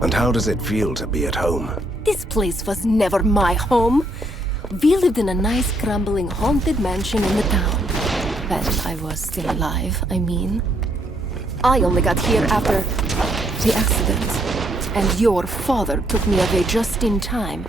And how does it feel to be at home? This place was never my home. We lived in a nice, crumbling, haunted mansion in the town. When I was still alive, I mean. I only got here after the accident. And your father took me away just in time,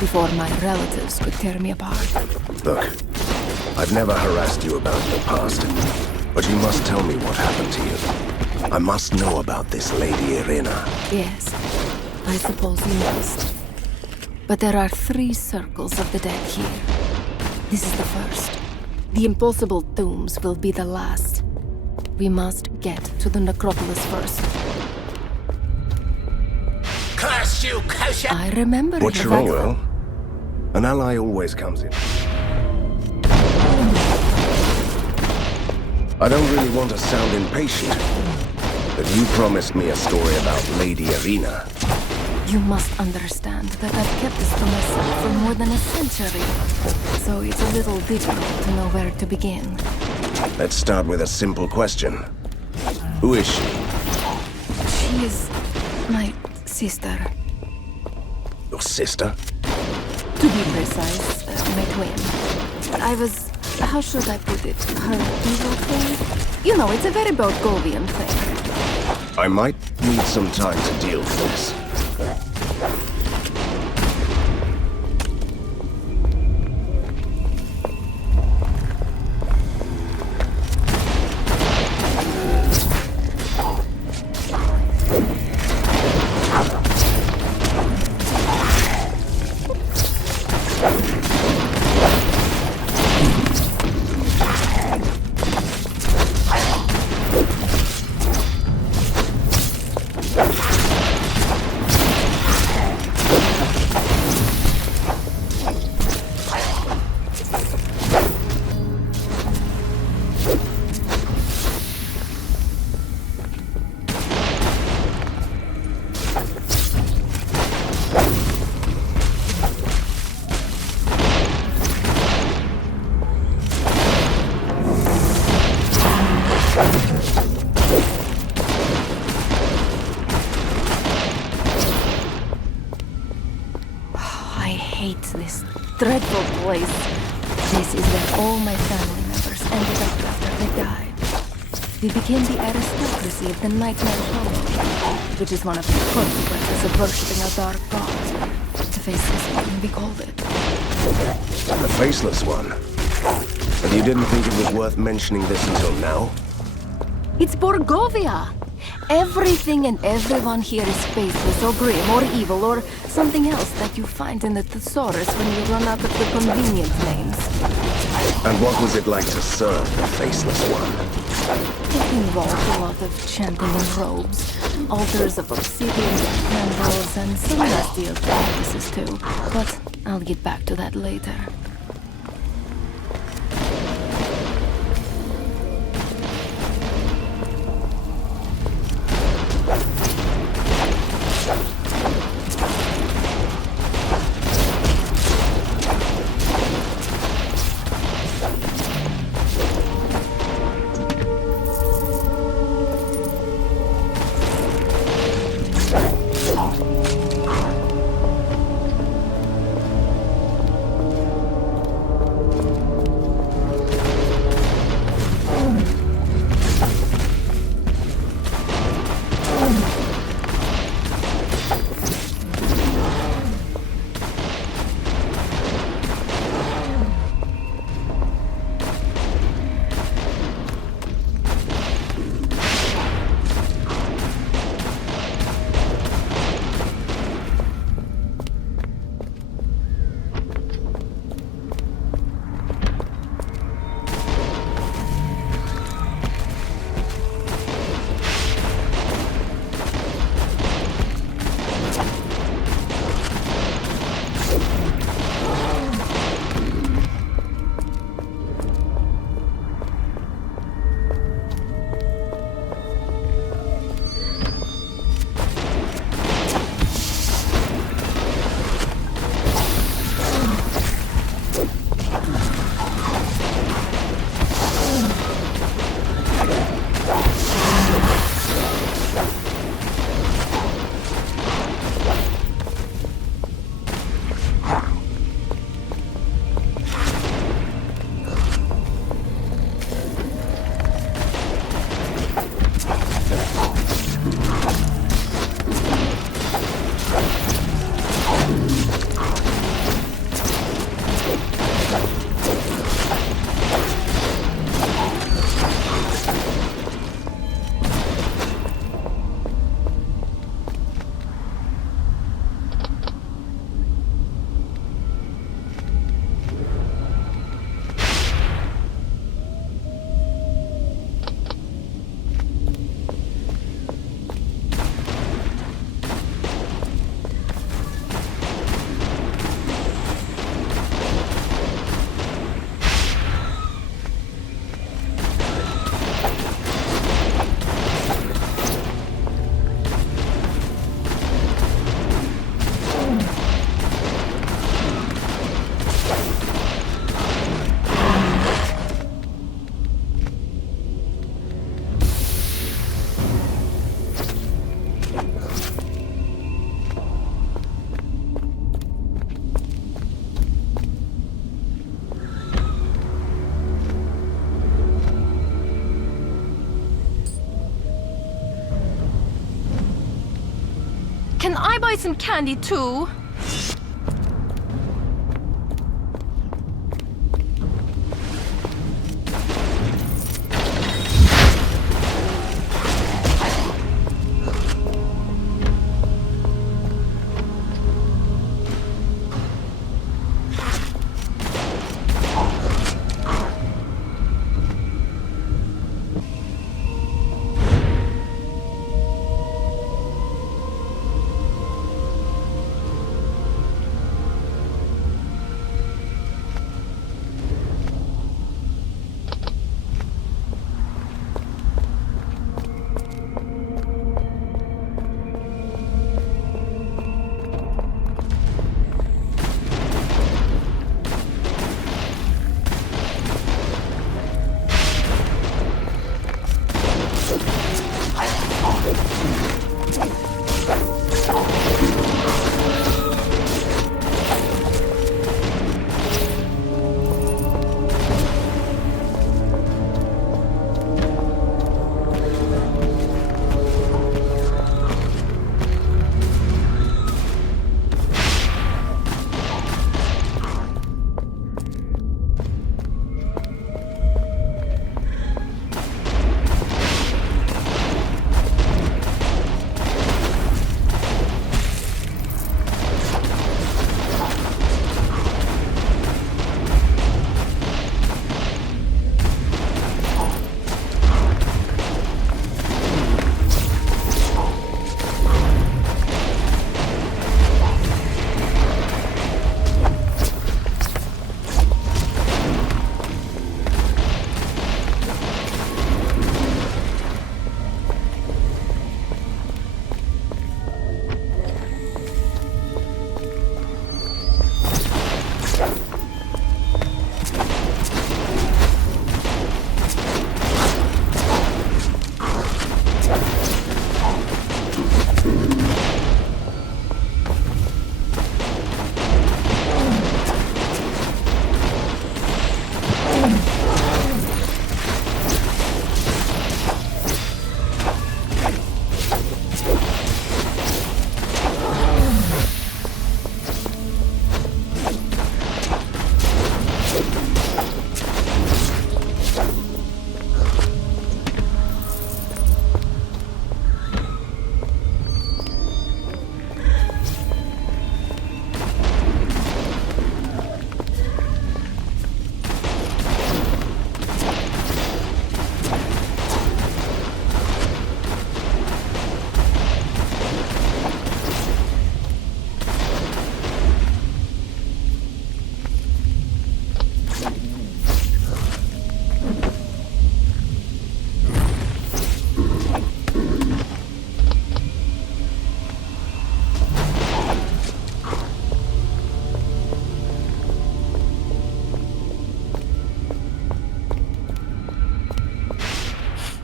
before my relatives could tear me apart. Look, I've never harassed you about your past, but you must tell me what happened to you. I must know about this Lady Irina. Yes, I suppose you must. But there are 3 circles of the dead here. This is the first. The impossible tombs will be the last. We must get to the necropolis first. Curse you, kosher! I remember What's your wrong, Will? An ally always comes in. I don't really want to sound impatient, but you promised me a story about Lady Irina. You must understand that I've kept this to myself for more than a century. So it's a little difficult to know where to begin. Let's start with a simple question. Who is she? She is my sister. Your sister? To be precise, my twin. I was... how should I put it? Her evil thing? You know, it's a very Belgovian thing. I might need some time to deal with this. This dreadful place. This is where all my family members ended up after they died. We became the aristocracy of the Nightmare Hollow, which is one of the consequences of worshipping a dark god. The Faceless One, we called it. The Faceless One? And you didn't think it was worth mentioning this until now? It's Borgovia! Everything and everyone here is faceless or grim or evil or something else that you find in the thesaurus when you run out of the convenient names. And what was it like to serve the Faceless One? It involved a lot of chanting in robes, altars of obsidian, candles, and some celestial practices too. But I'll get back to that later. Can I buy some candy too?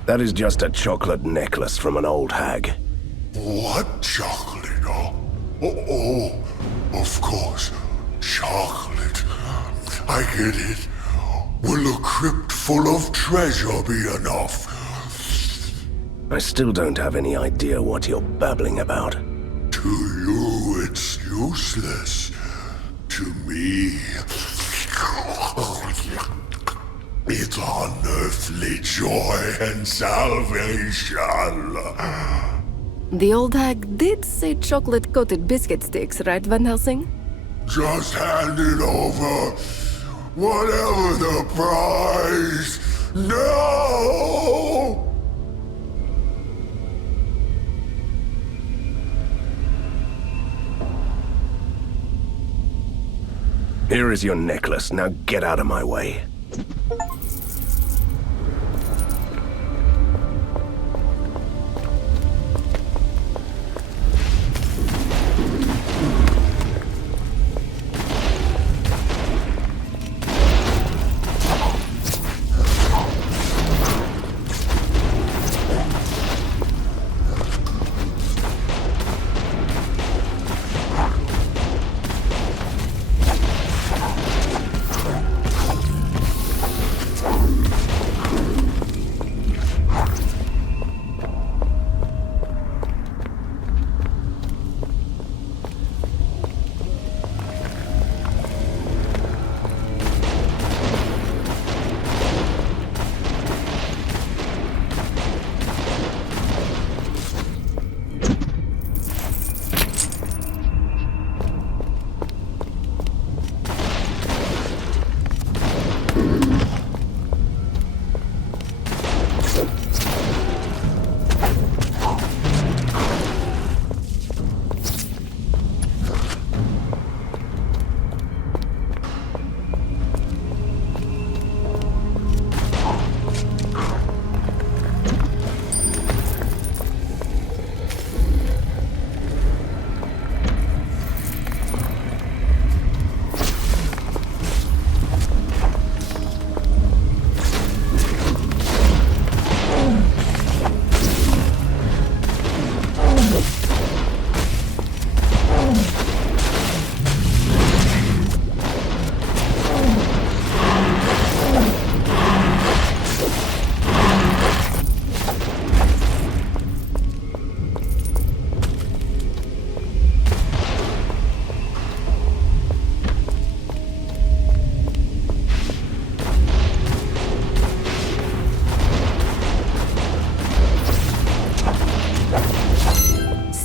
That is just a chocolate necklace from an old hag. What chocolate? Oh, of course. Chocolate. I get it. Will a crypt full of treasure be enough? I still don't have any idea what you're babbling about. To you, it's useless. To me, it's unearthly joy and salvation. The old hag did say chocolate-coated biscuit sticks, right, Van Helsing? Just hand it over. Whatever the price. No! Here is your necklace. Now get out of my way.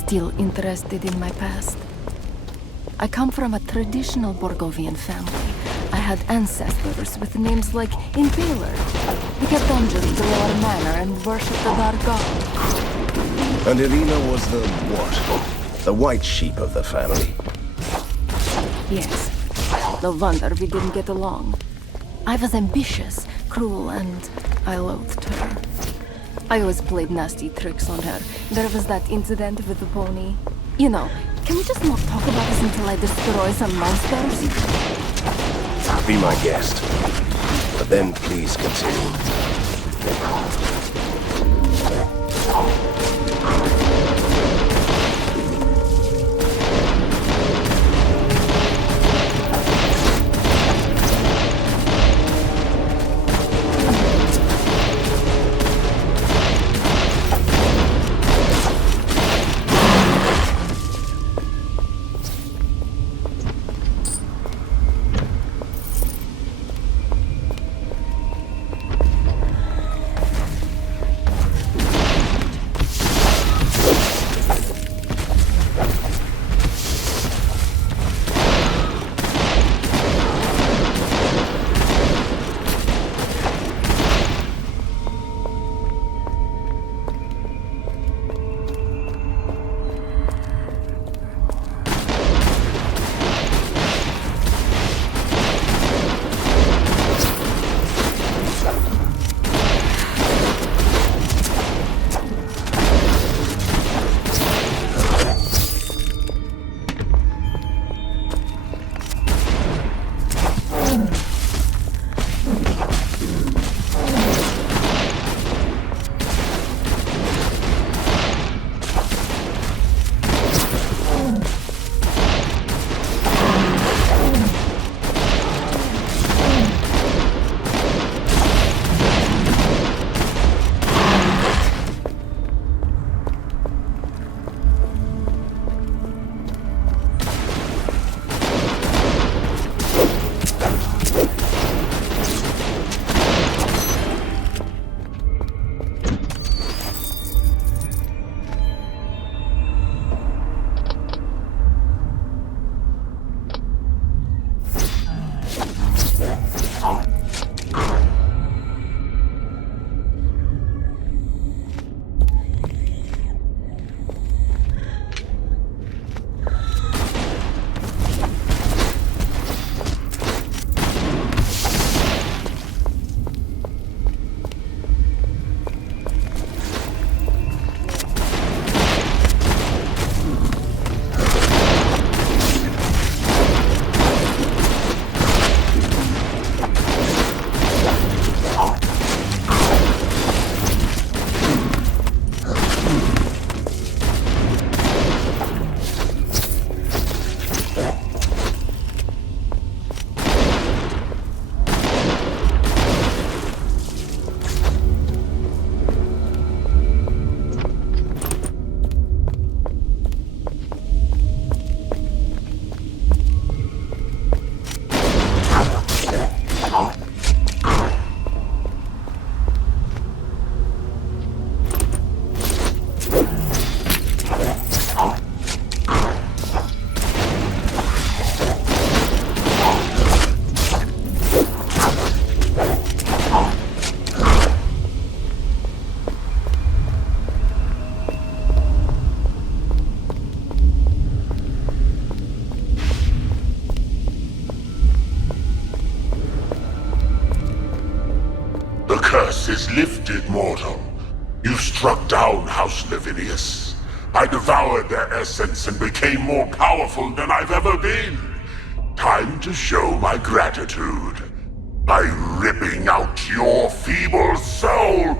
still interested in my past. I come from a traditional Borgovian family. I had ancestors with names like Impaler. We kept dungeons in our manor and worshipped the dark god. And Irina was the what? The white sheep of the family. Yes. No wonder we didn't get along. I was ambitious, cruel, and I loathed her. I always played nasty tricks on her. There was that incident with the pony. You know, can we just not talk about this until I destroy some monsters? Be my guest. But then please continue. curse is lifted, mortal. You've struck down House Lavinius. I devoured their essence and became more powerful than I've ever been. Time to show my gratitude by ripping out your feeble soul.